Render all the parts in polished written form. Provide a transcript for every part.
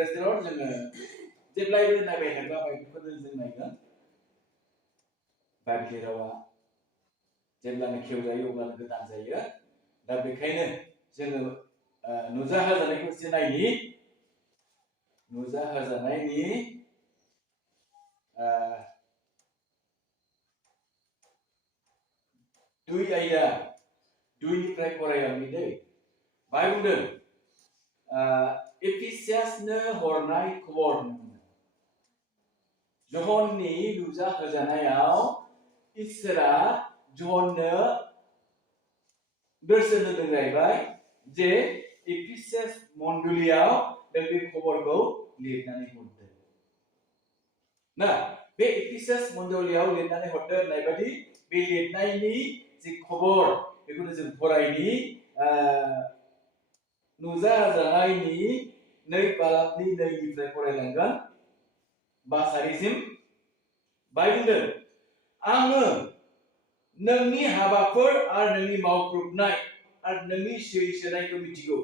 restaurant जोङो जेब्लायबो नायबाय थाग्रा बायदिखौनो जों नायगोन बायदि रावा जेब्लानो खेवजायो अब्लानो गोदान जायो दा बेखायनो जोङो नुजाहोजानायखौ एसे नायनि नुजाहोजानायनि दुइ आयदा दुइनिफ्राय फरायलांनि दै बाय बुंदों एफिसियासनो हरनाय खबर जहननि नुजाहोजानायाव इसोरा जहननो दर्शन होदों जाहैबाय जे एफिसियास मण्डलियाव बे खबरखौ लिरनानै हरदों ना बे एफिसियास मण्डलियाव लिरनानै हरदों होननाय बायदि बे लिरनायनि जे खबर बेखौनो जों फरायनि नुजाहोजानायनि 2 बालाबनि 2निफ्राय फरायलांगोन बासारिसिम बाय बुंदों आङो नोंनि हाबाफोर आरो नोंनि मावख्रुबनाय आरो नोंनि सैसोनायखौ मिथिगौ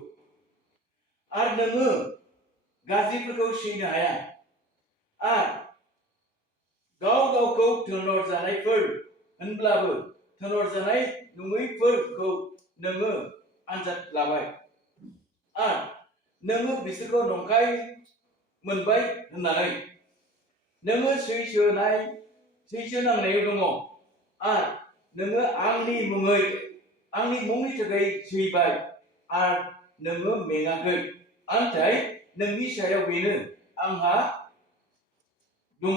आरो नोङो गाज्रिफोरखौ सैनो हाया आरो गाव गावखौ थोनहरजानायफोर होनब्लाबो थोनहरजानाय नङैफोरखौ नोङो आनजाद लाबाय आरो नोङो बिसोरखौ नंखाय मोनबाय होननानै नोङो सैसो नांनायाव दङ आरो नोङो आंनि मुंनि थाखाय सैबाय आरो नोङो मेङाखै नाथाय नोंनि सायाव बेनो आंहा दङ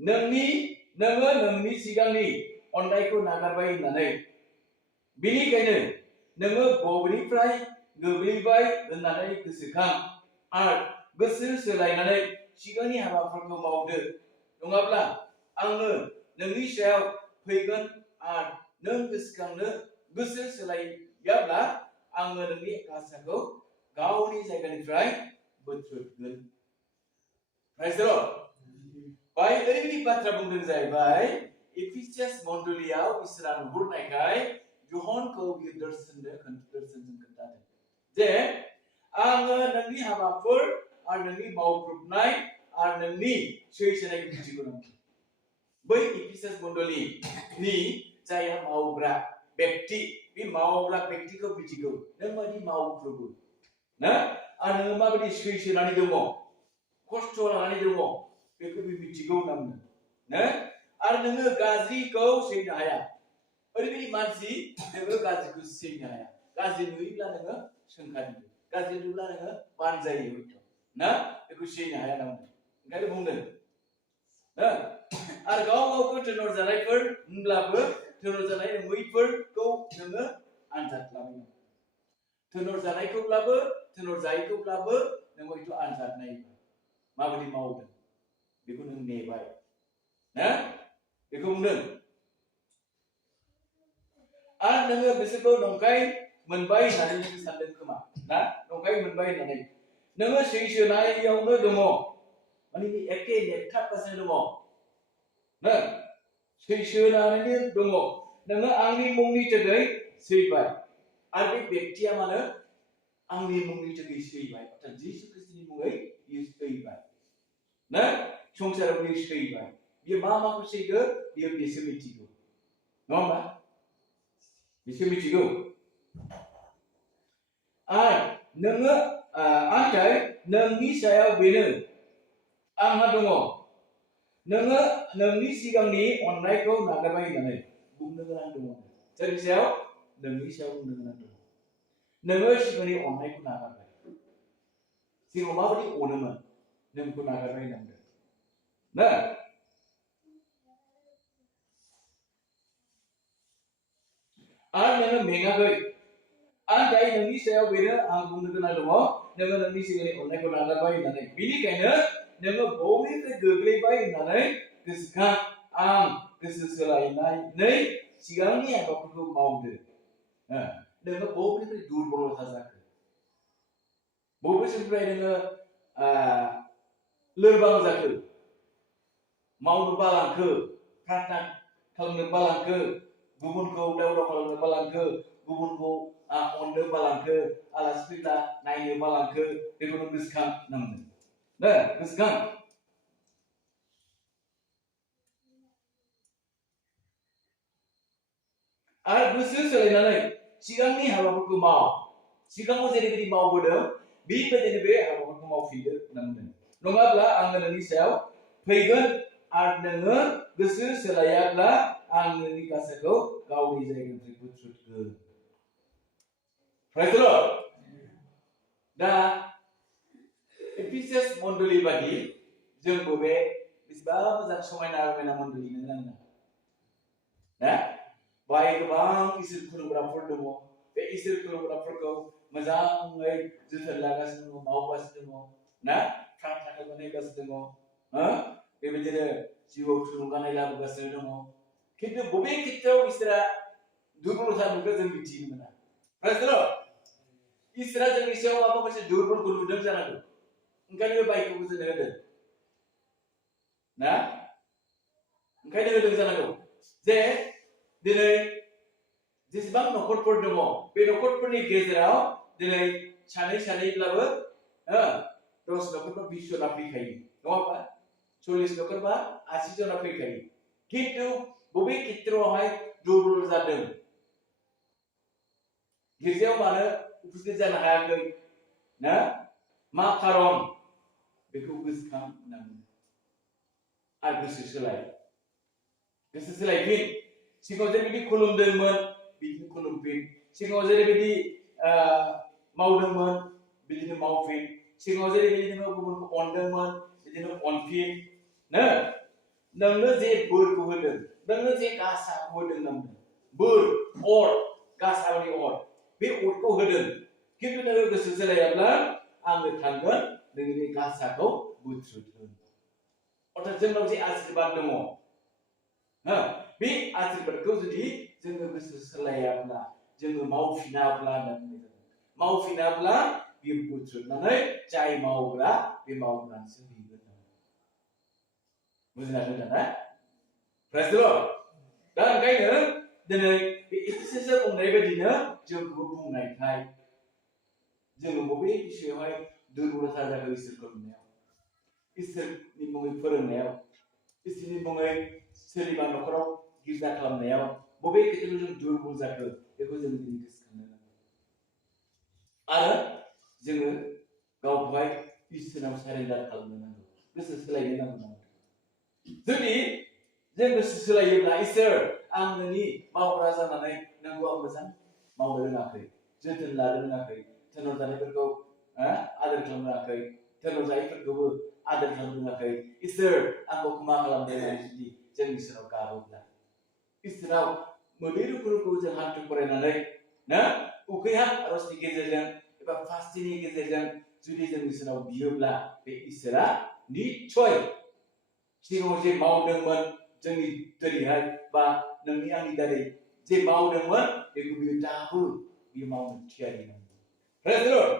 नोङो नोंनि सिगांनि अननायखौ नागारबाय होननानै बेनिखायनो नोङो बबेनिफ्राय गोग्लैबाय होननानै गोसोखां आरो गोसो सोलायनानै सिगांनि हाबाफोरखौ मावदो नङाब्ला आङो नोंनि सायाव फैगोन आरो नों गोसोखांनो गोसो सोलायाब्ला आङो नोंनि गासाखौ गावनि जायगानिफ्राय बोथ्रोदगोन प्राइज द लर्ड बाय ओरैबायदि बाथ्रा बुंदों जाहैबाय एफिसियास मण्डलियाव इसोरा नुहुरनायखाय जहनखौ बियो दर्शनजों खोन्थादों जे आङो नोंनि हाबाफोर आरो नोंनि मावख्रुबनाय आरो नोंनि सैसोनायखौ मिथिगौ बै एफिसियास मण्डलिनि जायहा मावग्रा व्यक्ति बे मावग्रा व्यक्तिखौ मिथिगौ नों माबायदि मावख्रुबो ना आरो नोङो माबायदि सैसोनानै दङ खस्थ' लानानै दङ बेखौ बे मिथिगौ होनना बुंदों ना आरो नोङो गाज्रिखौ सैनो हाया ओरैबायदि मानसि नोङो गाज्रिखौ सैनो हाया गाज्रि नुयोब्ला नोङो सोंखारियो गाज्रि नुब्ला नोङो बानजायो हयथ' ना बेखौ सैनो हाया होनना बुंदों ओंखायनो बुंदों ना आरो गाव गावखौ थोनहरजानायफोर होनब्लाबो थोनहरजानाय नङैफोरखौ नोङो आनजाद लाबाय थोनहरजानायखौब्लाबो थोनहरजायैखौब्लाबो नों हयथ' आनजाद नायबाय माबायदि मावदों बेखौ नों नेबाय ना बेखौ बुंदों आरो नोङो बिसोरखौ नंखाय मोनबाय होननानै नों सानदों खोमा ना नंखाय मोनबाय होननानै नोङो सैसोनायावनो दङ माने एखे नेथाबगासिनो दङ ना सैसोनानैनो दङ नोङो आंनि मुंनि थाखाय सैबाय आरो बे व्यक्तिया मानो आंनि मुंनि थाखाय सैबाय अर्थात जिसु ख्रिस्टनि मुङै बियो सैबाय ना संसाराव बियो सैबाय बियो माखौ सैगो बियो बेसो मिथिगौ नङा होमबा बिसोर मिथिगौ आरो नोङो नाथाय नोंनि सायाव बेनो आंहा दङ नोङो नोंनि सिगांनि अननायखौ नागारबाय होननानै बुंनो गोनां दङ सोरनि सायाव नोंनि सायाव बुंनो गोनां दङ नोङो सिगांनि अननायखौ नागारबाय सिगाङाव माबायदि अनोमोन नोंखौ नागारबाय होननांगोन ना आरो नोङो मेङाखै नाथाय नोंनि सायाव बेनो आं बुंनो गोनां दङ नोङो नोंनि सिगांनि अननायखौ नागारबाय होननानै बेनिखायनो नोङो बबेनिफ्राय गोग्लैबाय होननानै गोसोखां आं गोसो सोलायनानै सिगांनि हाबाफोरखौ मावदो नोङो बबेनिफ्राय दुरबलता जाखो बबेनिफ्राय नोङो लोरबां जाखो मावनो बालांखो प्रार्थना खालामनो बालांखो गुबुनखौ दावराव खालामनो बालांखो गुबुनखौ अननो बालांखो आलासि फैब्ला नायनो बालांखो बेखौनो गोसोखां नांगोन ना गोसोखां आरो गोसो सोलायनानै सिगांनि हाबाफोरखौ माव सिगाङाव जेरैबायदि मावबोदों बेबायदिनो बे हाबाफोरखौ मावफिननो नांगोन नङाब्ला आङो नोंनि सायाव फैगोन आरो नोङो गोसो सोलायाब्ला आं नोंनि गासाखौ गावनि जायगानिफ्राय बुथ्रुदगोन Praise the Lord. दा एफिसियास मण्डली बादि जोंबो बे बेसेबा मोजां समायना रमायना मण्डली नोंगोना नङा ना बाहाय गोबां इसोर खुलुमग्राफोर दङ बे इसोर खुलुमग्राफोरखौ मोजाङै जोथोन लागासिनो दङ मावगासिनो दङ ना प्रार्थना खालामगासिनो दङ बेबायदिनो जिउआव थुलुंगानाय लाबोगासिनो दङ खिन्थु बबे खेत्रआव इसोरा दुर्बलता नुदों जों मिथिनो मोना Praise the Lord. इसोरा जोंनि सायाव माबा मोनसे दुर्बलखौ नुदों जानांगौ ओंखायनो बाइकखौ जोंनो होदों ना ओंखायनो होदों जानांगौ जे दिनै जेसेबां नखरफोर दङ बे नखरफोरनि गेजेराव दिनै सानैब्लाबो 10 नखर बा 20 जना फैखायो नङा होमबा 40 नखर बा 80 जना फैखायो खिन्थु बबे खेत्रआवहाय दुर्बल जादों गिर्जायाव मानो उपस्थित जानो हायाखै ना मा खारन बेखौ गोसोखां नांगोन आरो गोसो सोलायफिन सिगाङाव जेरैबायदि खुलुमदोंमोन बिदिनो खुलुमफिन सिगाङाव जेरैबायदि मावदोंमोन बिदिनो मावफिन सिगाङाव जेरैबायदि नोङो गुबुनखौ अनदोंमोन बिदिनो अनफिन नोंनो जे बोरखौ होदों नोंनो जे गासाखौ होदों नोंनो बोर अर गासानि अर बे अरखौ होदों खिन्थु नोङो गोसो सोलायाब्ला आङो थांगोन नोंनि बे गासाखौ बुथ्रुदगोन अर्थात जोंनाव जे आशीर्बाद दङ बे आशीर्बादखौ जुदि जोङो गोसो सोलायाब्ला जोङो मावफिनाब्ला बियो बुथ्रुदनानै जाय मावग्रा बे मावग्रानिसो हैगोन बुजिना दोनदों ना Praise the Lord. दा ओंखायनो दिनै बे एफिसियासआ बुंनाय बायदिनो जोंखौ बुंनायखाय जोङो बबे बिषयावहाय दुर्बलता जागोन इसोरखौ नुनायाव इसोरनि मुङै फोरोंनायाव इसोरनि मुङै सोरनिबा नखराव गिर्जा खालामनायाव बबे खेत्रआव जों दुर्बल जाखो बेखौ जों दिनै गोसोखांनो नांगौ आरो जोङो गावखौहाय इसोरनाव सारेन्डार खालामनो नांगौ गोसो सोलायनो नांगौ जुदि जों गोसो सोलायोब्ला इसोर आं नोंनि मावग्रा जानानै नोंखौ आं मोजां मावनो रोङाखै जोथोन लानो रोङाखै थोनहर जानायफोरखौ आदर खालामनो रोङाखै थोनहर जायैफोरखौबो आदर खालामनो रोङाखै इसोर आंखौ क्षमा खालामदों होननानै जुदि जों इसोराव गाबोब्ला इसोराव मोदै रुफोरखौ जों हान्थु फरायनानै उखैहाब आरजनि गेजेरजों एबा फास्टिंनि गेजेरजों जुदि जों इसोराव बियोब्ला बे इसोरा निश्चय सिगाङाव जे मावदोंमोन जोंनि दोरैहाय बा नोंनि आंनि दारै जे मावदोंमोन बेखौ बियो दाबो बियो मावनो थियारि Praise the Lord.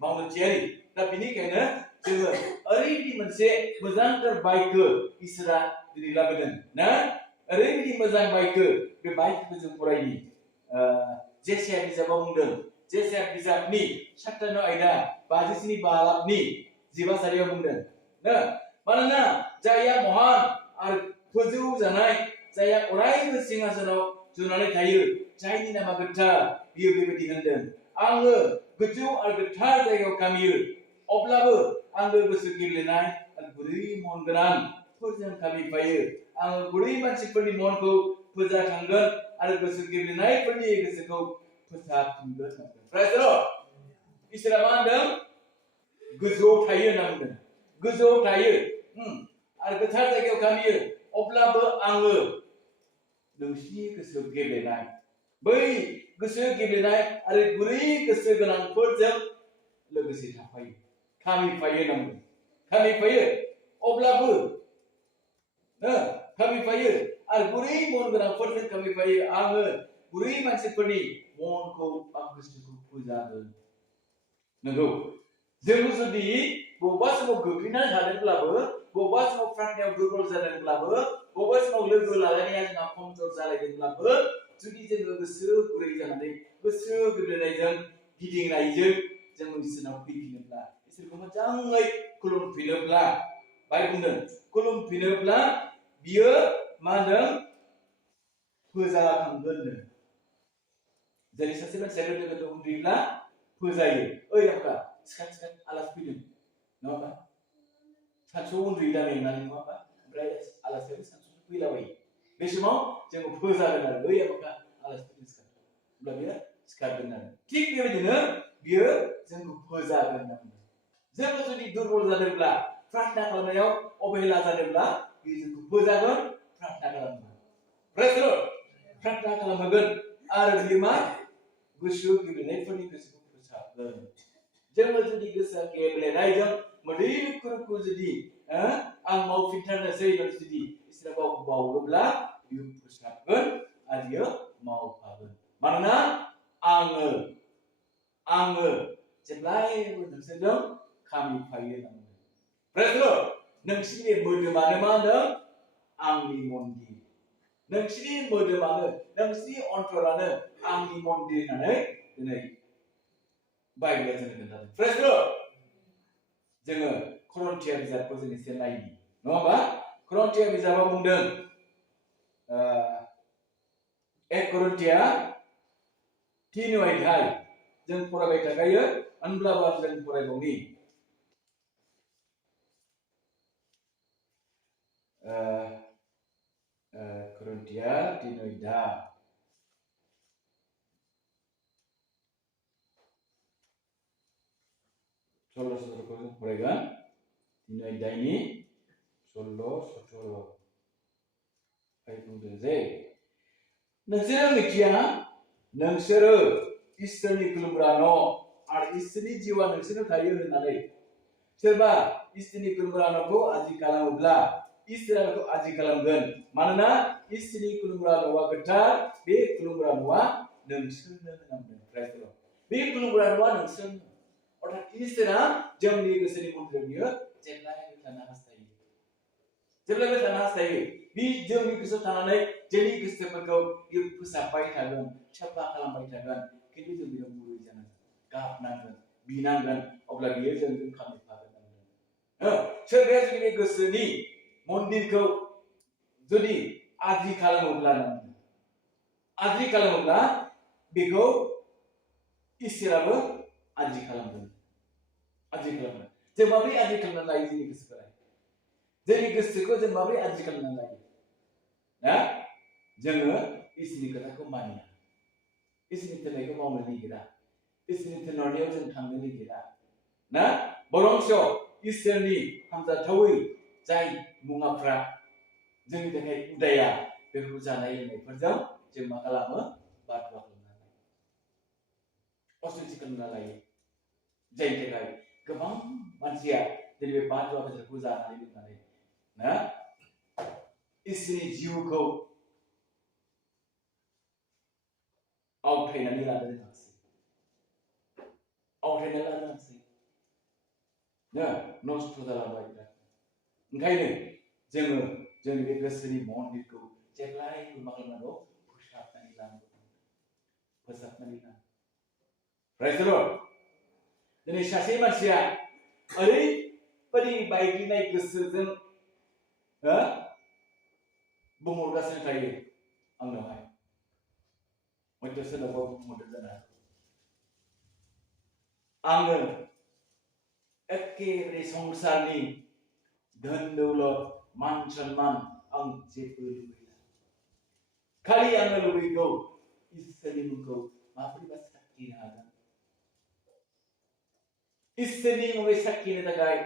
मावनो थियारि दा बेनिखायनो जोङो ओरैबायदि मोनसे मोजांथार बाइकखौ इसोरा दिनै लाबोदों ना ओरैबायदि मोजां बाइकखौ बे बाइकखौ जों फरायनि जेसाया बिजाबाव बुंदों जेसाया बिजाबनि 57 आयदा 57 बालाबनि 15 सारियाव बुंदों ना मानोना जायहा महान आरो फोजौ जानाय जायहा अरायबो सिंहासनाव जनानै थायो जायनि नामा गोथार बियो बेबायदि होनदों आङो गोजौ आरो गोथार जायगायाव गामियो अब्लाबो आङो गोसो गेलेनाय आरो गुरै मन गोनांफोरजों गामिफायो आङो गुरै मानसिफोरनि मनखौ फोजाखांगोन आरो गोसो गेलेनायफोरनि गोसोखौ फोसाबफिनगोन Praise the Lord. इसोरा मा होनदों गोजौआव थायो होनना बुंदों गोजौआव थायो आरो गोथार जायगायाव गामियो अब्लाबो आङो नोंसिनि गोसो गेलेनाय बै गोसो गेलेनाय आरो गुरै गोसो गोनांफोरजों लोगोसे थाफायो गामिफायो होनना बुंदों गामिफायो अब्लाबो गामिफायो आरो गुरै मन गोनांफोरजों गामिफायो आङो गुरै मानसिफोरनि मनखौ बा गोसोखौ फोजागोन नंगौ जों जुदि बबेबा समाव गोग्लैनानै थादोंब्लाबो बबेबा समाव प्रार्थनायाव दुर्बल जादोंब्लाबो बबेबा समाव लोगो लालायनाया जोंहा खमजोर जालायदोंब्लाबो जुदि जोङो गोसो गुरै जानानै गोसो गोदोनायजों गिदिंनायजों जों इसोरनाव फैफिनोब्ला इसोरखौ मोजाङै खुलुमफिनोब्ला बाय बुंदों खुलुमफिनोब्ला बियो मा होनदों फोजाखांगोननो जेरै सासे मानसिया गोदो गोदो उन्दैब्ला फोजायो ओइ आफा सिखार सिखार आलासि फैदों नङा होमबा सानसुआव उन्दुयोदा मेंनानै नङा होमबा ओमफ्राय आलासियाबो सानसुआव फैलाबायो बे समाव जोङो फोजागोन आरो ओइ आफा आलासि फैदों सिखार अब्ला बियो सिखारगोन आरो थिग बेबायदिनो बियो जोंखौ फोजागोन होनना बुंदों जोङो जुदि दुरबल जादोंब्ला प्रार्थना खालामनायाव अबहेला जादोंब्ला बियो जोंखौ फोजागोन प्रार्थना खालामगोन प्रेज द लर्ड प्रार्थना खालामगोन आरो बियो मा गोसो गेलेनायफोरनि गोसोखौ फोसाबगोन जोङो जुदि गोसोआ गेलेनायजों मोदै रुखु जुदि आं मावफिनथारनोसै जुदि इसोरा गावखौ बावोब्ला बियो फोसाबगोन आरो बियो मावफागोन मानोना आङो जेब्लायबो नोंसोरजों खामिफायो होनना बुंदों प्रेज द लर्ड नोंसिनि मोदोमानो मा होनदों आंनि मन्दिर नोंसिनि मोदोमानो नोंसिनि अन्तरानो आंनि मन्दिर होननानै दिनै बाइबेला जोंनो खोन्थादों प्रेज द लर्ड जोङो करन्थिया बिजाबखौ जों एसे नायनि नङा होमबा करन्थिया बिजाबाव बुंदों 1 करन्थिया 3 अध्याय जों फरायबाय थाखायो होनब्लाबो जों फरायबावनि करन्थिया 3 अध्याय Solo sotoro जों फरायगोन 3 अध्यायनि 16 17 फाय बुंदों जे नोंसोरो मिथिया नोंसोरो इसोरनि खुलुमग्रा न' आरो इसोरनि जिउआ नोंसोरनो थायो होननानै सोरबा इसोरनि खुलुमग्रा न'खौ आजि खालामोब्ला इसोरा बेखौ आजि खालामगोन मानोना इसोरनि खुलुमग्रा न'आ गोथार बे खुलुमग्रा न'आ नोंसोरनो होननांगोन प्रेज द लर्ड बे खुलुमग्रा न'आ नोंसोरनो अर्थात इसोरा जोंनि गोसोनि मन्दिराव बियो जेब्लायबो थानो हास्थायो बि जोंनि गोसोआव थानानै जोंनि गोसोफोरखौ बियो फोसाबबाय थागोन साफा खालामबाय थागोन खिन्थु जों बेयाव गुरै जानांगोन गाबनांगोन बिनांगोन अब्ला बियो जोंजों खामिफागोन सोरबाया जुदि बे गोसोनि मन्दिरखौ जुदि आद्रि खालामोब्ला बेखौ इसोराबो आद्रि खालामगोन जों माबोरै आद्रि खालामनानै लायो जोंनि गोसोफोरा जोंनि गोसोखौ जों माबोरै आद्रि खालामनानै लायो ना जोङो इसोरनि खोथाखौ मानिया इसोरनि थिननायखौ मावनो नागिरा इसोरनि थिनहरनायाव जों थांनो नागिरा ना बरंस इसोरनि हामजाथावै जाय मुवाफ्रा जोंनि थाखाय उदाया बेफोरखौ जानाय लोंनायफोरजों जों मा खालामो बादुवा खालामना लायो अस्थिथि खालामना लायो जायनि थाखाय गोबां मानसिया दिनै बे बादुवा बेसादखौ जानानै लोंनानै ना इसोरनि जिउखौ आवथायनानै लानो रोङासै नस्थ' जालांबाय ओंखायनो जोङो जोंनि बे गोसोनि मन्दिरखौ जेब्लायबो मा खालामनांगौ फोसाबनानै लानांगौ प्रेज द लर्ड दिनै सासे मानसिया ओरैबायदि बायग्लिनाय गोसोजों बुंहरगासिनो थायो आंनावहाय हयथ' सोरनावबा बुंहरदों जानो हागौ आङो एखेबारे संसारनि धोन दौलत मान सन्मान आं जेबो लुबैला खालि आङो लुबैगौ इसोरनि मुंखौ माबोरैबा साखिनो हागोन इसोरनि मुङै साखिनो थाखाय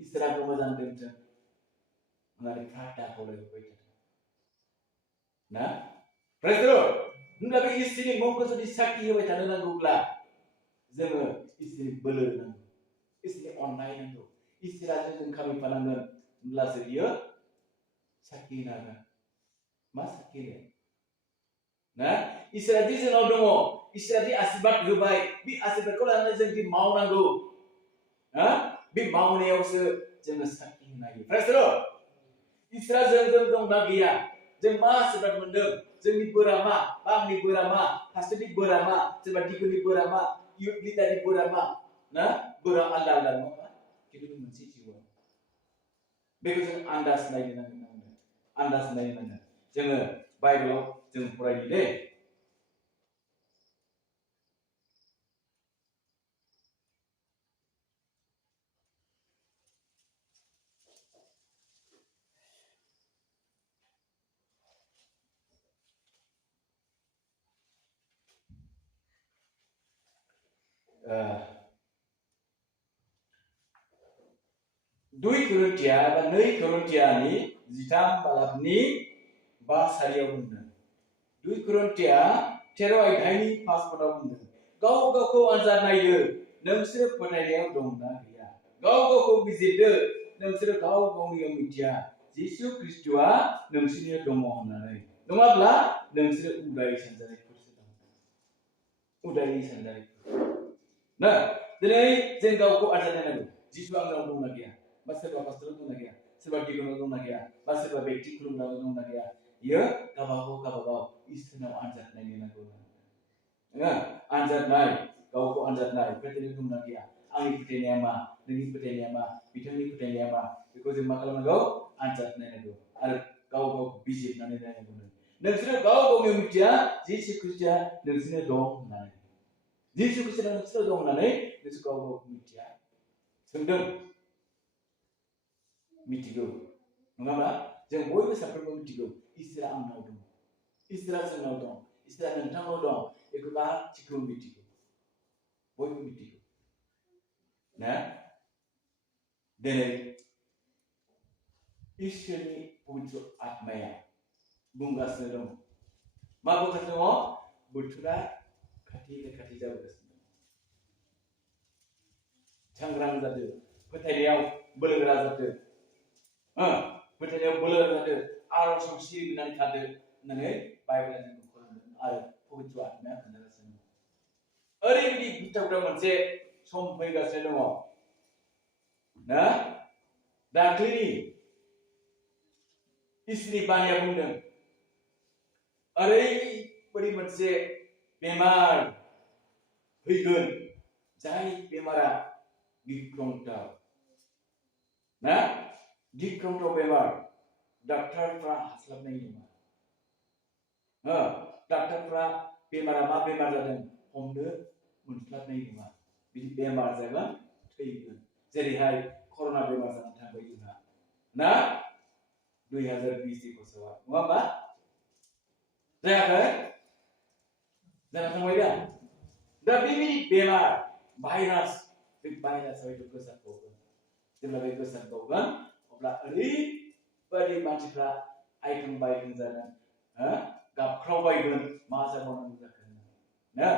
इसोरा आंखौ मोजां दोनथों होननानै प्रार्थना खालामबाय थादों ना प्रेज द लर्ड होनब्ला बे इसोरनि मुंखौ जुदि साखि होबाय थानो नांगौब्ला जोङो इसोरनि बोलो नांगौ इसोरनि अननाय नांगौ इसोरा जोंजों खामिफानांगोन होनब्लासो बियो साखि होनो हागोन मा साखि होनो ना इसोरा दि जोंनाव दङ इसोरा दि आशीर्बाद होबाय बे आशीर्बादखौ लानानै जों दि मावनांगौ बे मावनायावसो जोङो साखि होनो हायो प्रेज द लर्ड इसोरा जोंजों दंना गैया जों मा आशीर्बाद मोनदों जोंनि बोरा मा बा आंनि बोरा मा फारसेनि बोरा मा सोरबा दिगुनि बोरा मा इयुथ लिडारनि बोरा मा ना बोरा आलदा आलदा नङा होमबा खिन्थु मोनसे जिउआव बेखौ जों आन्दाज नायनो नांगोन आन्दाज नायनो नांगोन जोङो बाइबेलाव जों फरायनो दे दुई कोरिन्थिया बा नै कोरिन्थियानि 13 बालाबनि 5 सारियाव बुंदों दुई कोरिन्थिया 13 अध्यायनि 5 पदाव बुंदों गाव गावखौ आनजाद नायदो नोंसोर फोथायनायाव दंना गैया गाव गावखौ बिजिरदो नोंसोर गाव गावनियाव मिथिया जिसु ख्रीष्टआ नोंसोरनियाव दङ होननानै नङाब्ला नोंसोर उदाय सानजानायफोरसो दं उदाय सानजानायफोर ना दिनै जों गावखौ आनजाद नायनांगौ जिसु आंनाव दंना गैया बा सोरबा पास्टराव दंना गैया सोरबा दिगुनाव दंना गैया बा सोरबा बेक्ति खुलुमग्राव दंना गैया बियो गावबागाव इसोरनाव आनजाद नायनो नांगौ नङा आनजाद नाय गावखौ आनजाद नाय फोथायनाय दंना गैया आंनि फोथायनाया मा नोंनि फोथायनाया मा बिथांनि फोथायनाया मा बेखौ जों मा खालामनांगौ आनजाद नायनांगौ आरो गाव गाव बिजिरनानै नायनांगौ नोंसोर गाव गावनि मिथिया जिसु ख्रीष्टआ नोंसोरनो दं होननानै जिसु ख्रीष्टआ नोंसोरनो दं होननानै नोंसोर गाव गाव मिथिया सोंदों मिथिगौ नङाब्ला जों बयबो साफ्रोमबो मिथिगौ इसोरा आंनाव दं इसोरा जोंनाव दं इसोरा नोंथांनाव दं बेखौ गासिखौबो मिथिगौ बयबो मिथिगौ ना दिनै इसोरनि पवित्र आत्माया बुंगासिनो दं मा बुंगासिनो दङ बोथोरा खाथि जाबोगासिनो दं सांग्रां जादो फोथायनायाव बोलोगोरा जादो फोथायनायाव बोलोगोरा जादो आर'जाव सिरिनानै थादो होननानै बाइबेला जोंखौ फोरोंदों आरो पवित्र आत्माया खोन्थागासिनो दं ओरैबायदि गिथावना मोनसे सम फैगासिनो दङ ना दाख्लैनि इसोरनि बानिया बुंदों ओरैबायदि मोनसे बेमार फैगोन जाय बेमारा गिख्रंथाव ना गिख्रंथाव बेमार डाक्टारफ्रा हास्लाबनाय नङा डाक्टारफ्रा बेमारा मा बेमार जादों हमनो मोनस्लाबनाय नङा बिदि बेमार जागोन थैगोन जेरैहाय कर'ना बेमार जानानै थांबाय जोंहा ना 2020 बोसोराव नङा होमबा जायाखै जाना थांबाय दा बेबायदि बेमार भाइरास बे भाइरासआ हयथ' गोसारबावगोन जेब्ला बे गोसारबावगोन अब्ला ओरैबायदि मानसिफ्रा आइथें बायथें जागोन गाबख्रावबायगोन मा जाबावनांगौ जाखो ना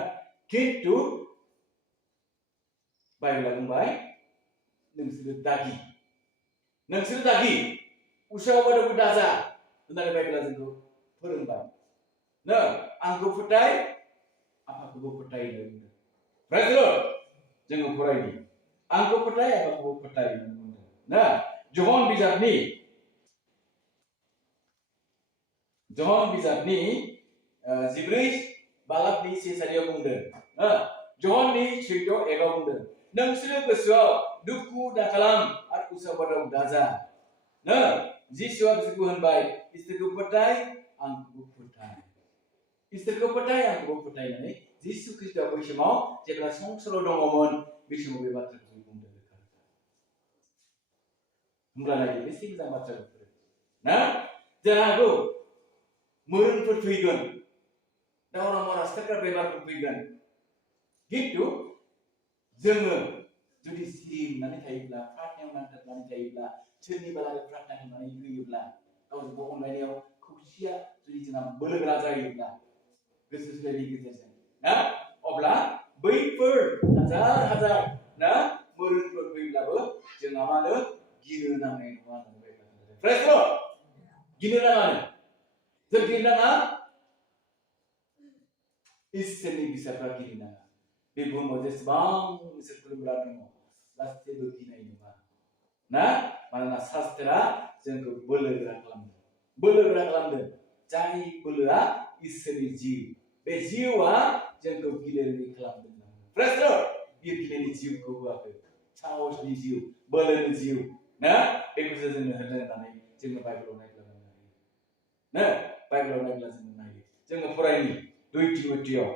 खिन्थु बाइबेला बुंबाय नोंसोरो दागि उसाव बादाव दाजा होननानै बाइबेला जोंखौ फोरोंबाय ना आंखौ फोथाय आफाखौबो फोथाय होननानै बुंदों प्रेज द लर्ड जोङो फरायनि आंखौ फोथाय आफाखौबो फोथाय होननानै बुंदों ना जहन बिजाबनि 14 बालाबनि 1 सारियाव बुंदों जहननि 14:1 बुंदों नोंसोरो गोसोआव दुखु दाखालाम आरो उसाव बादाव दाजा ना जिसुआ बिसोरखौ होनबाय इसोरखौ फोथाय आंखौबो फोथाय इसोरखौ फोथाय आंखौबो फोथायनानै जिसु ख्रीष्टआ बै समाव जेब्ला संसाराव दङमोन बे समाव बे बाथ्राखौ बुंदों होमब्लाना बेसे मोजां बाथ्राफोर ना जानो हागौ मोरोंफोर फैगोन दावराव रास्ताफ्रा बेमारफोर फैगोन खिन्थु जोङो जुदि सिरिनानै थायोब्ला प्रार्थनायाव नांथाबनानै थायोब्ला सोरनिबा लागै प्रार्थना खालामनानै होयोब्ला गावजों गाव अनलायनायाव खौसेथिया जुदि जोंहा बोलोगोरा जायोब्ला गोसो सोलायनि गेजेरजों ना अब्ला बैफोर हाजार ना मोरोंफोर फैब्लाबो जोंहा मानो गिनो नांनाय नङा होननानै प्रेज द लर्ड गिनो नाङानो जों गिनो नाङा इसोरनि बिसाफ्रा गिनो नाङा बे बुहुमाव जेसेबां इसोर खुलुमग्रा दङ गासैबो गिनाय नङा ना मानोना शास्त्रा जोंखौ बोलोगोरा खालामदों जाय बोलोआ इसोरनि जिउ बे जिउआ जोंखौ गिलिर खालामदों प्रेज द लर्ड बियो गिलिरनि जिउखौ होआखै साहसनि जिउ बोलोनि जिउ ना बेखौसो जोंनो होदों होननानै जोङो बाइबेलाव नायब्ला मोननो हायो ना बाइबेलाव नायब्ला जों मोननो हायो जोङो फरायनि 2 तिमथियाव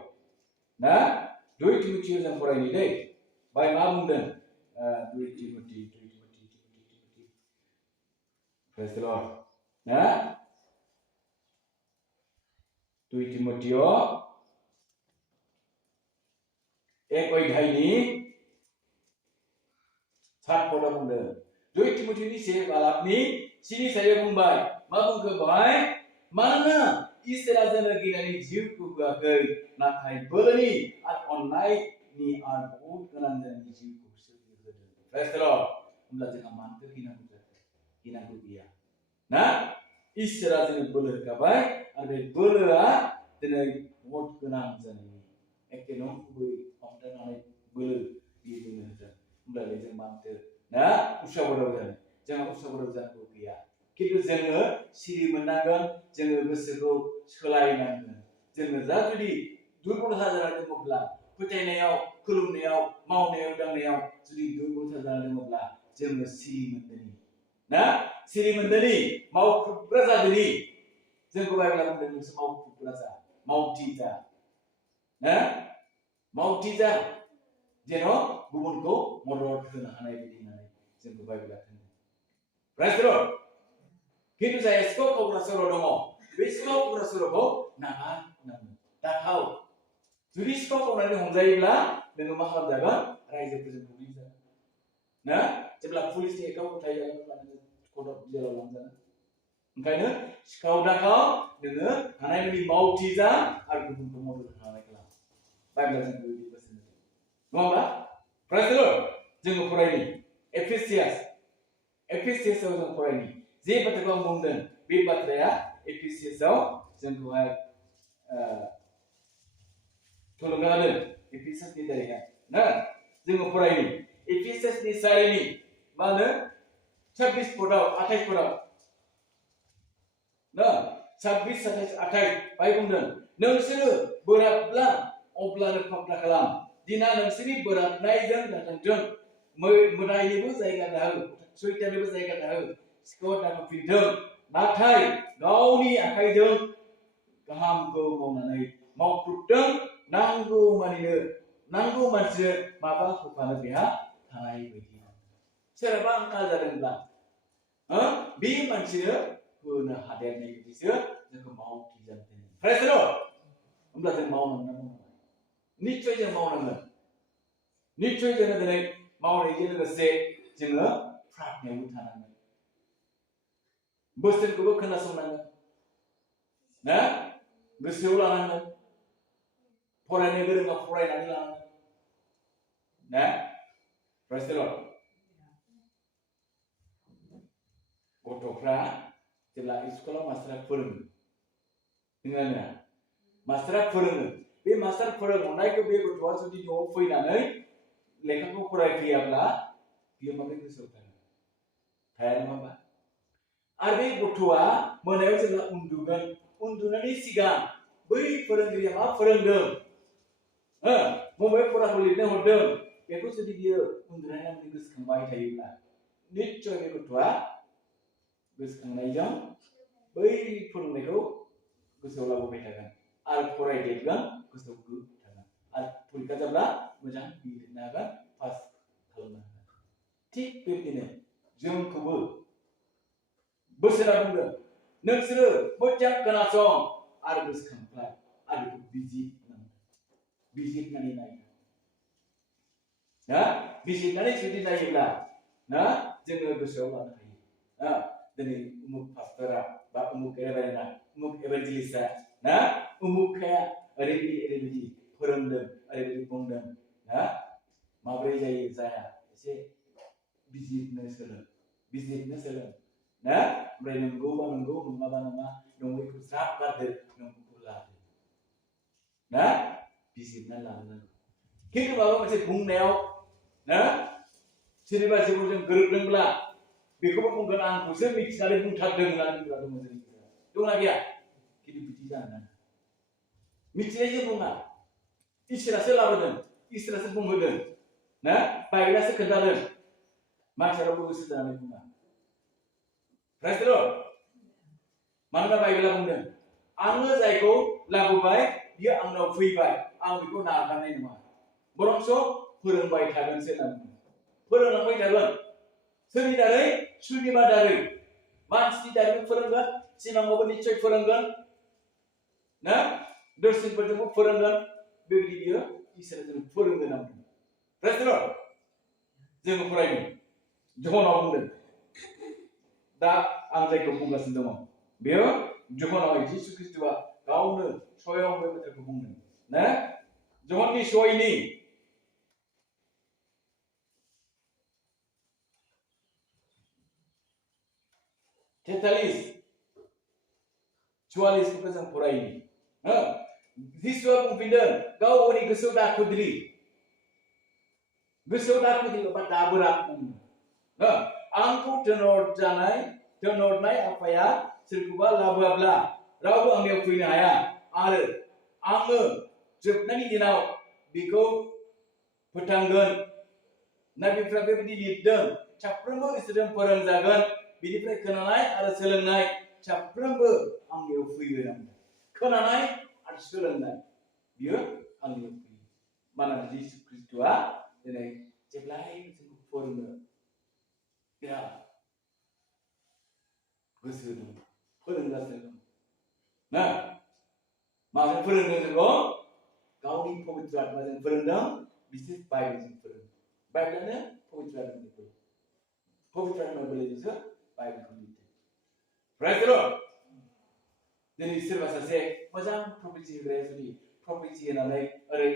ना 2 तिमथियाव जों फरायनि दै बाय मा बुंदों 2 तिमथि प्रेज द लर्ड ना 2 तिमथियाव 1 अध्यायनि 7 पदआव बुंदों 2 तिमथिनि 1 बालाबनि 7 सायाव बुंबाय मा बुंखो बाय मानोना इसोरा जोंनो गिनायनि जिउखौ होआखै नाथाय बोलोनि आरो अननायनि आरो बहुद गोनां जोंनि जिउखौसो होदों प्रेज द लर्ड होमब्ला जोंहा मानोथो गिनांगौ जाखो गिनांगौ गैया ना इसोरा जोंनो बोलो होखाबाय आरो बे बोलोआ दिनै बहुद गोनां जोंनि एखे नंगुबै हमथानो हानाय बोलो बियो जोंनो होदों होमब्लालाय जों मानोथो ना उसुखुथु जानो जोंहा उसुखुथु जानांगौ गैया खिन्थु जोङो सिरि मोननांगोन जोङो गोसोखौ सोलायनांगोन जोङो जा जुदि दुर्बलता जानानै दङब्ला फोथायनायाव खुलुमनायाव मावनायाव दांनायाव जुदि दुर्बलता जानानै दङब्ला जोङो सिरि मोनदोनि ना सिरि मोनदोनि मावख्रुबग्रा जादोनि जोंखौ बाइबेला बुंदों नोंसोर मावख्रुबग्रा जा मावथि जा ना मावथि जा जेन' गुबुनखौ मदद होनो हानाय बायदि होननानै जोंखौ बाइबेला बुंदों प्रेज द लर्ड खिन्थु जाय सिखाव खावग्रा सर' दङ बे सिखाव खावग्रा सर'खौ नागारनांगोन दाखाव जुदि सिखाव खावनानै हमजायोब्ला नोङो मा खालामजागोन रायजोफोरजों बुग्लिजागोन ना जेब्ला पुलिसनि एकाउन्ट थायो अब्ला नोङो कर्टआव जेलाव लांजागोन ओंखायनो सिखाव दाखाव नोङो हानाय बायदि मावथि जा आरो गुबुनखौ मदद होनो हानाय खालाम बाइबेला जोंखौ बेबायदि बोसोन होदों नङा होमबा प्रेज द लर्ड जोङो फरायनि एफिसियासआव जों फरायनि जे बाथ्राखौ आं बुंदों बे बाथ्राया एफिसियासआव जोंखौहाय थुलुंगा होदों एफिसियासनि दारैहाय ना जोङो फरायनि एफिसियासनि 4नि मा होनो 26 पदआव 28 पदआव ना 26 27 28 बाय बुंदों नोंसोरो बोराबब्ला अब्लानो फाख्रा खालाम दिना नोंसोरनि बोराबनायजों दाथांथों मोदायनिबो जायगा दाहो सैताननिबो जायगा दाहो सिखाव दाखाफिनथों नाथाय गावनि आखाइजों गाहामखौ मावनानै मावख्रुबथों नांगौ मानसिनो माबा होफानो बेहा थानाय बायदि सोरबा आंखाल जादोंब्ला बे मानसिनो होनो हादेरनाय बायदिसो जोंखौ मावथि जानो प्रेज द लर्ड होमब्ला जों मावनांगोन निश्चय जों मावनांगोन निश्चय जोङो दिनै मावनायजों लोगोसे जोङो प्रार्थनायावबो थानांगोन बोसोनखौबो खोनासंनांगोन ना गोसोआव लानांगोन फरायनो गोरोंबा फरायनानै लानांगोन ना प्रेज द लर्ड गथ'फ्रा जेब्ला स्कुलाव मास्टारा फोरोङो नङा मास्टारा फोरोङो बे मास्टार फोरोंनायखौ बे गथ'आ जुदि न'आव फैनानै लेखाखौ फरायफैयाब्ला बियो माबोरै गोसोआव थागोन थाया नङा होमबा आरो बे गथ'आ मोनायाव जेब्ला उन्दुगोन उन्दुनायनि सिगां बै फोरोंगिरिया मा फोरोंदों बबे फराखौ लिरनो हरदों बेखौ जुदि बियो उन्दुनाय नामनि गोसोखांबाय थायोब्ला निश्चय बे गथ'आ गोसोखांनायजों बै फोरोंनायखौ गोसोआव लाबोबाय थागोन आरो फरायदेरगोन गोसोआव थागोन आरो फरिखा जाब्ला मोजां लिरनो हागोन पास खालामनो हागोन थिग बेबायदिनो जोंखौबो बोसोरा बुंदों नोंसोरो मोजां खोनासं आरो गोसोखांफ्लाय आरो बेखौ बिजिरनानै नाय ना बिजिरनानै जुदि नायोब्ला ना जोङो गोसोआव लानो हायो दिनै उमुक पास्टरा बा उमुक एभारेना उमुक एभान्जेलिस्टआ ना उमुकखाया ओरैबायदि फोरोंदों ओरैबायदि बुंदों ना माब्रै जायो जाया एसे बिजिरनो सोलों ना ओमफ्राय नंगौबा नंगौ नङाबा नङा नङैखौ ज्राब गारदो नंगौखौ लादो ना बिजिरना लानो नांगौ खिन्थु माबा मोनसे बुंनायाव ना सोरनिबा जिउआव जों गोरोबदोंब्ला बेखौबो बुंगोन आंखौसो मिथिनानै बुंथारदों होननानै बुंग्रा दङ जोंनि गेजेराव दंना गैया खिन्थु बिदि जानो नाङा मिथिनायजों बुङा इसोरासो लाबोदों इसोरासो बुंहोदों ना बाइबेलासो खोन्थादों मानसिया रावबो गोसो जानानै बुङा प्रेज द लर्ड मानोना बाइबेला बुंदों आङो जायखौ लाबोबाय बियो आंनाव फैबाय आं बेखौ नागारनाय नङा बरंस फोरोंबाय थागोनसो होनना बुङो फोरोंलांबाय थागोन सोरनि दारै सुनिमा दारै मानसिनि दारै फोरोंगोन सिमाङावबो निश्चय फोरोंगोन ना दर्शनफोरजोंबो फोरोंगोन बेबायदि बियो इसोरा जों फोरोंगोन होनना बुङो प्रेज द लर्ड जोङो फरायनो जहनाव बुंदों दा आं जायखौ बुंगासिनो दङ बेयो जहनाव जिसु ख्रिस्टआ गावनो स्वयं बे बाथ्राखौ बुंदों ना जहननि 6नि 43 44 जों फरायनि जिसुआ बुंफिनदों गावनि गोसोआव दाखुद्रि बा दाबोरा आंखौ थिनहरनाय आफाया सोरखौबा लाबोआब्ला रावबो आंनियाव फैनो हाया आरो आङो जोबनायनि दिनाव बेखौ फोथांगोन नाबिफ्रा बेबायदि लिरदों साफ्रोमबो इसोरजों फोरोंजागोन बिनिफ्राय खोनानाय आरो सोलोंनाय साफ्रोमबो आंनियाव फैयो खोनानाय आरो सोलोंनाय बियो आंनियाव फैयो मानोना जिसु ख्रिस्टआ दिनै जेब्लायबो जोंखौ फोरोंनो बिराद गोसो दं फोरोंगासिनो दं ना माजों फोरोंदों जोंखौ गावनि पबित्र आत्माजों फोरोंदों बिसोर बाइबेलजों फोरोंदों बाइबेलानो पबित्र आत्माजों पबित्र आत्मा बोलोजोंसो बाइबेलखौ लिरदों प्रेज द लर्ड दिनै सोरबा सासे मोजां प्रफेसि होग्राया जुदि प्रफेसि होनानै ओरै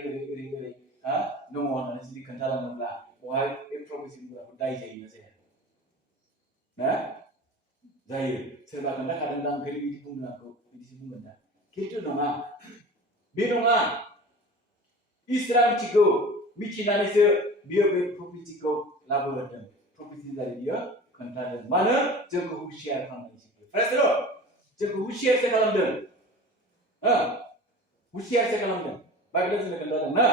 दङ होननानै जुदि खोन्थालाङोब्ला बहाय बे प्रफेसिफोराबो दाय जायोना जाया ना जायो सोरबा खोन्थाखादों दा ओंखायनो बिदि बुंनो आंखौ बिदिसो बुंगोन दा खिन्थु नङा बे नङा इसोरा मिथिगौ मिथिनानैसो बियो बे प्रफेसिखौ लाबोदों प्रफेसि दारै बियो खोन्थादों मानो जोंखौ हुसियार खालामनायसो प्रेज द लर्ड जोंखौ हुसियारसो खालामदों हुसियारसो खालामदों बाइबेला जोंनो खोन्थादों ना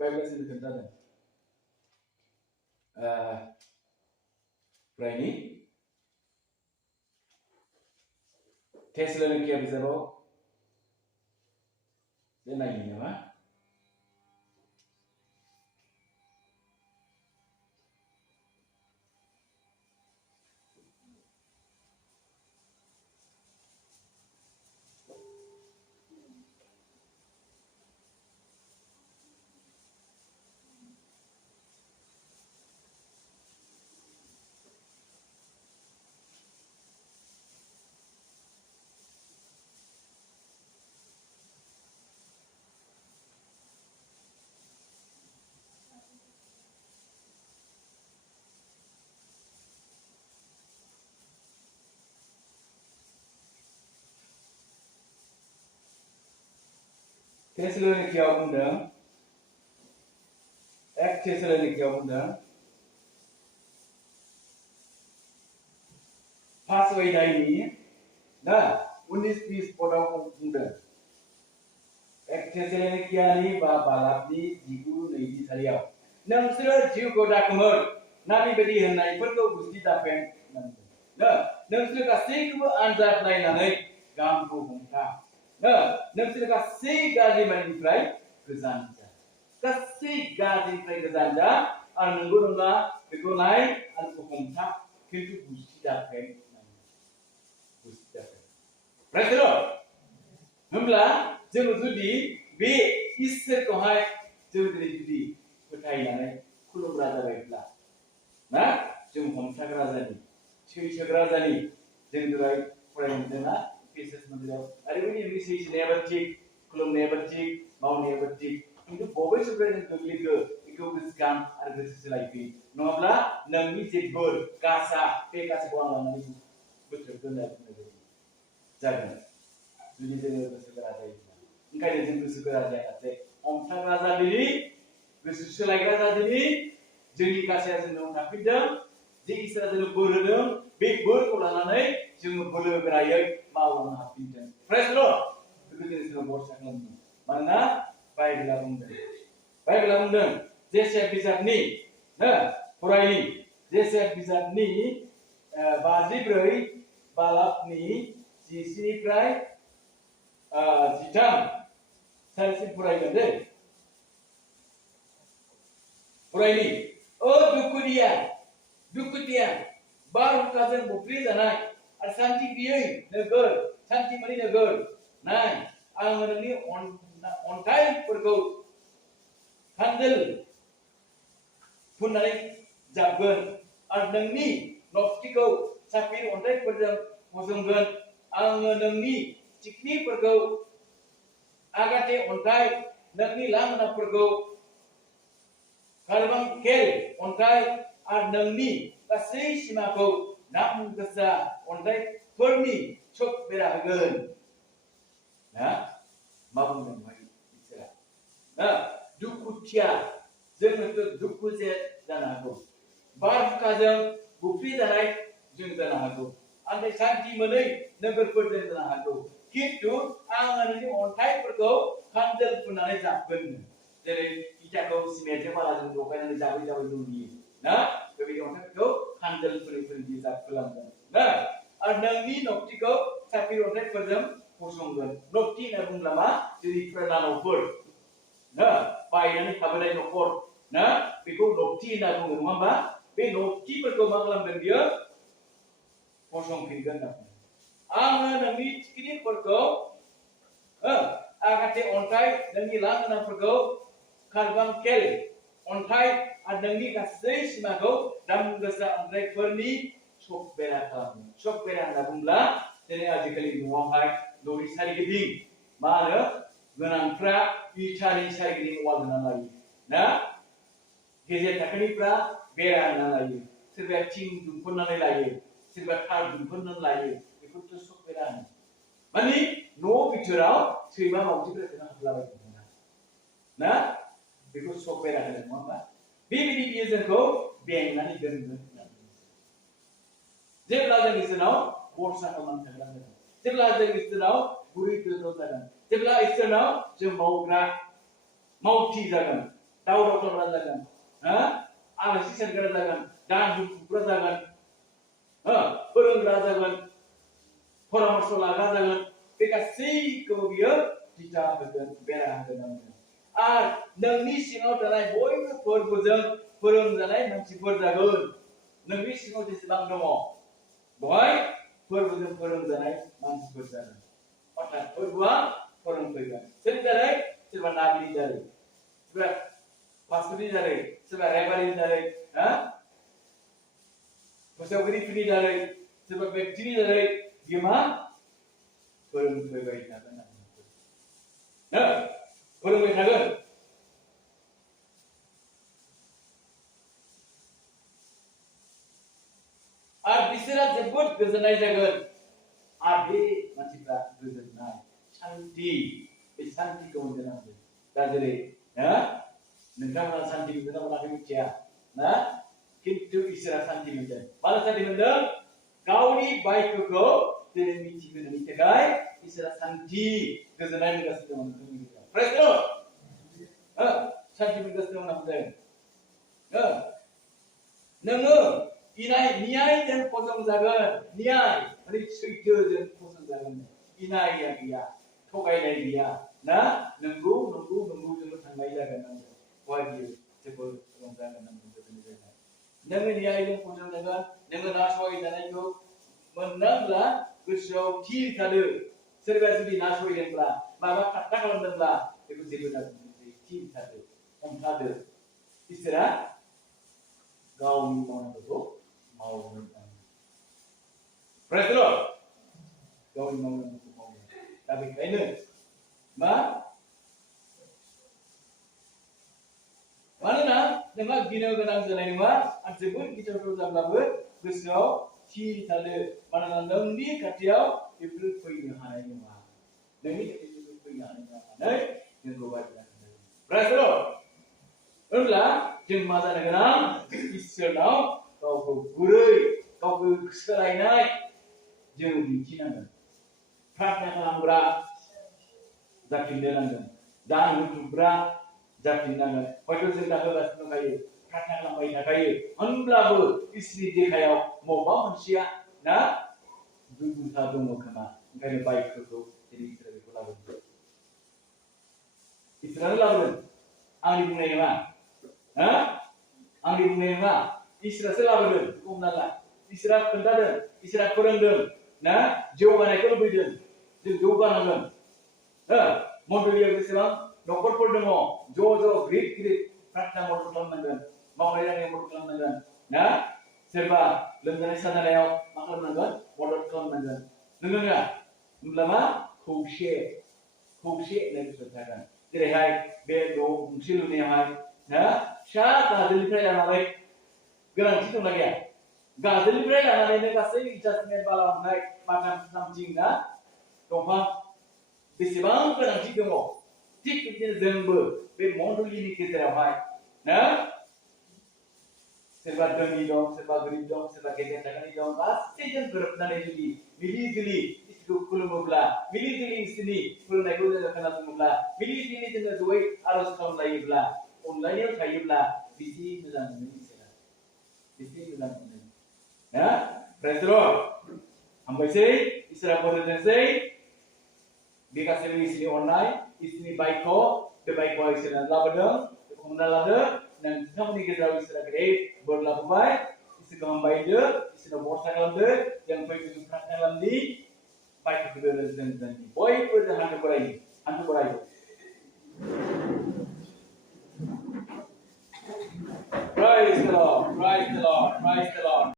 बाइबेला जोंनो खोन्थादों फरायनि थेसलोनिकिया बिजाबाव जे नायनि नामा थेसलोनिकियाव बुंदों एक थेसलोनिकियाव बुंदों फार्स्ट अध्यायनि ना 19-20 पदाव बुंदों एक थेसलोनिकियानि बा बालाबनि 19-2 सारियाव नोंसोरो जिउखौ दाखोमोन नाबि बायदि होननायफोरखौ गुस्थि दाफेन नोंसोर गासैखौबो आनजाद नायनानै गामखौ हमथा नोंसोर गासै गाज्रि मानसिनिफ्राय गोजान जा गासै गाज्रिनिफ्राय गोजान जा आरो नंगौ नङा बेखौ नाय आरो हमथा खिन्थु गुस्थि दाफेन प्रेज द लर्ड होमब्ला जों जुदि बे इसोरखौहाय जों दिनै जुदि फोथायनानै खुलुमग्रा जाबायब्ला ना जों हमथाग्रा जानि सैसोग्रा जानि जों दहाय फरायनो मोनदोंना पेसेज मन्दिराव ओरैबायदि नोंनि सैसोनायाबो थिग खुलुमनायाबो थिग मावनायाबो थिग खिन्थु बबे समनिफ्राय नों गोग्लैखो बेखौ गोसोखां आरो गोसो सोलायफिन नङाब्ला नोंनि जे बोर गासा बे गासाखौ आं लानानै बोथ्रोबगोन होननाय जागोन जुदि जोङो गोसो गोरा जायोब्ला ओंखायनो जों गोसो गोरा जायालासे हमथाग्रा जादिनि गोसो सोलायग्रा जादिनि जोंनि गासाया जोंनाव थाफिनदों जे इसोरा जोंनो बोर होदों बे बोरखौ लानानै जोङो बोलो गोरायै मावलांनो हाफिनदों प्रेज लर्ड बेखौ जोङो भरसा खालामदों मानोना बाइबेला बुंदों जेसे बिजाबनि फरायनि जेसे बिजाबनि 54 बालाबनि 10निफ्राय 13 सानसिम फरायगोन दै फरायनि दुखुथिया बारहुंखाजों बुफ्लेजानाय आरो सान्थि गैयै नोगोर सान्थि मोनै नोगोर नाय आङो नोंनि अन्थाइफोरखौ खान्देल फुननानै जाबगोन आरो नोंनि नबथिखौ साफिर अन्थाइफोरजों फसंगोन आङो नोंनि थिखिनिफोरखौ आगाथे अन्थाइ नोंनि लांदाफोरखौ कार्बांकेल अन्थाइ आरो नोंनि गासै सिमाखौ दाम गोसा अन्थाइफोरनि चक बेरा होगोन ना मा बुंदों इसोरा दुखुथिया जोङो दुखु जानो हागौ बारहुंखाजों बुफ्लेजानाय जों जानो हागौ आरो सान्थि मोनै नोगोरफोरजों जानो हागौ खिन्थु आङो नोंनि अन्थाइफोरखौ खान्देल फुननानै जाबगोन जेरै इटाखौ सिमेन्टजों बालाजों लगायनानै जाबै लुयो ना बेबायदि अन्थाइफोरखौ खान्देल फुनै जाबगोलांगोन ना आरो नोंनि नबथिखौ साफिर अन्थाइफोरजों फसंगोन नबथि होनना बुंब्ला मा जोंनि फुराना न'फोर ना बायनानै थाबोनाय न'खर ना बेखौ नबथि होनना बुङो नङा होमबा बे नबथिफोरखौ मा खालामगोन बियो फसंफिनगोन आङो नोंनि थिखिनिफोरखौ आगाथे अन्थाइ नोंनि लांदाफोरखौ कार्बांकेल अन्थाइ आरो नोंनि गासै सिमाखौ दाम गोसा अन्थाइफोरनि चक बेरा खालामगोन चक बेरा होनना बुंब्ला जेरै आजिखालि न'आवहाय न'नि सारिगिदिं मा होनो गोनांफ्रा इटानि सारिगिदिं वाल होना लायो ना गेजेर थाखोनिफ्रा बेरा होना लायो सोरबाया थिं दुमख'नानै लायो सोरबा थार दुमख'नानै लायो बेखौथ' चक बेरा होनो माने न' बिथोराव सैमा मावजिफोरा हाबलाबायनो ना बेखौ चक बेरा होनो नङा होमबा बेबायदि बियो जोंखौ बेंनानै दोनगोन जेब्ला जों इसोरनाव भरसा खालामनानै थागोन जेब्ला जों इसोरनाव गुरै गोजौ जागोन जेब्ला इसोरनाव जों मावथि जागोन दावराव खालामग्रा जागोन आलासि सोंग्रा जागोन दान दुखुग्रा जागोन फोरोंग्रा जागोन परामर्श लाग्रा जागोन बे गासैखौबो बियो दिथा होगोन बेरा होगोन आरो नोंनि सिङाव थानाय बयबो फोरबोजों फोरोंजानाय मानसिफोर जागोन नोंनि सिङाव जेसेबां दङ बहाय फोरबोजों फोरोंजानाय मानसिफोर जागोन अर्थात फोरबोआ फोरोंफैगोन सोरनि दारै सोरबा नाबिनि दारै सोरबा पास्टरनि दारै सोरबा रेबारिनि दारै फोसावगिरिफोरनि दारै सोरबा व्यक्तिनि दारै बियो मा फोरोंफैबाय थागोन फोरोंबाय थागोन आरो बिसोरा जोबोद गोजोननाय जागोन आरो बे मानसिफ्रा गोजोननाय शान्ति बे शान्तिखौ मोनगोन दा जेरै नोंथांमोना शान्ति मोनदों ना मोनाखै मिथिया ना खिन्थु इसोरा शान्ति मोनदों मानो शान्ति मोनदों गावनि बायख'खौ दिनै मिथिहोनायनि थाखाय इसोरा शान्ति गोजोननाय मोनगासिनो दं नोंथांनि गेजेराव प्रेज लर्ड शान्ति मोनगासिनो दं होनना नोङो न्यायजों फसंजागोन न्याय माने सैथोजों फसंजागोन इनाया गैया थगायनाय गैया ना नंगौ जोंनो थांनाय जागोन बहाय बियो जोबोद रंजागोन नोङो न्यायजों फसंजागोन नोङो नासयजानायखौ मोननांब्ला गोसोआव थि थादो सोरबा जुदि नासयदोंब्ला माबा ठाट्टा खालामदोंब्ला बेखौ जेबो दाबुंसै थि थादो हमथादो इसोरा गावनि मावनांगौखौ मावगोन प्रेज लर्ड गावनि मावनांगौखौ मावगोन दा बेखायनो मा मानोना नोंहा गिनो गोनां जानाय नङा आरो जोबोद गिथावथाव जाब्लाबो गोसोआव थि थादो मानोना नोंनि खाथियाव बेफोर फैनो हानाय नङा नोंनि खाथियाव फैनो हानाय नङा होननानै जोंखौ बायदि प्रेज लर्ड होनब्ला जों मा जानो गोनां इसोरनाव गावखौ गुरै सोलायनाय जों दिन्थिनांगोन प्रार्थना खालामग्रा जाफिननो नांगोन दान होथुमग्रा जाफिननांगोन हयथ' जों दा होगासिनो दंखायो प्रार्थना खालामबाय थाखायो होनब्लाबो इसोरनि देहायाव बबेबा मोनसेया ना दुर्बलता दङ खोमा ओंखायनो बाइकफोरखौ दिनै इसोरा बेखौ लाबोदों इसोरानो लाबोदों आंनि बुंनाय नङा हा आंनि बुंनाय नङा इसोरासो लाबोदों बेखौ हमना ला इसोरा खोन्थादों इसोरा फोरोंदों ना जौगानायखौ लुबैदों जों जौगानांगोन हो मण्डलीयाव जेसेबां न'खरफोर दङ ज' गिदिर गिदिर प्रार्थना मदद खालामनांगोन मावनाय दांनायाव मदद खालामनांगोन ना सोरबा लोमजानाय साजानायाव मा खालामनांगोन मदद खालामनांगोन नंगौ नङा होनब्ला मा खौसे होननाय बुस्थुआ थागोन जेरैहाय बे न' गंसे लुनायावहाय ना फिसा गाजोलनिफ्राय लानानै गोनांथि दंना गैया गाजोलनिफ्राय लानानैनो गासै इटा सिमेन्ट बाला अन्थाइ बाथाम सामथिं ना दंफां बेसेबां गोनांथि दङ थिग बिदिनो जोंबो बे मण्डलीनि गेजेरावहाय ना सोरबा धोनि दं सोरबा गोरिब दं सोरबा गेजेर थाखोनि दं गासैजों गोरोबनानै जुदि मिलि जुलि इसोरखौ खुलुमोब्ला मिलि जुलि इसोरनि फोरोंनायखौ जोङो खोनासङोब्ला मिलि जुलि जोङो जयै आर'ज खालामलायोब्ला अनलायनायाव थायोब्ला बेसे मोजां मोनो इसोरा बेसे मोजां मोनो ना प्रेज द लर्ड हामबायसै इसोरा बोरहोथोंसै बे गासैबो इसोरनि अननाय इसोरनि बायख' बे बायख'आ इसोरा लाबोदों बेखौ हमना लादो नोंथांमोननि गेजेराव इसोरा गिदिर बोर लाबोबाय इसोरखौ हामबायदो इसोरनाव भरसा खालामदो जों फैगौ जों प्रार्थना खालामनि बायख'खौ जों बयबो जों हान्थु बरायो Praise the Lord, praise the Lord, praise the Lord.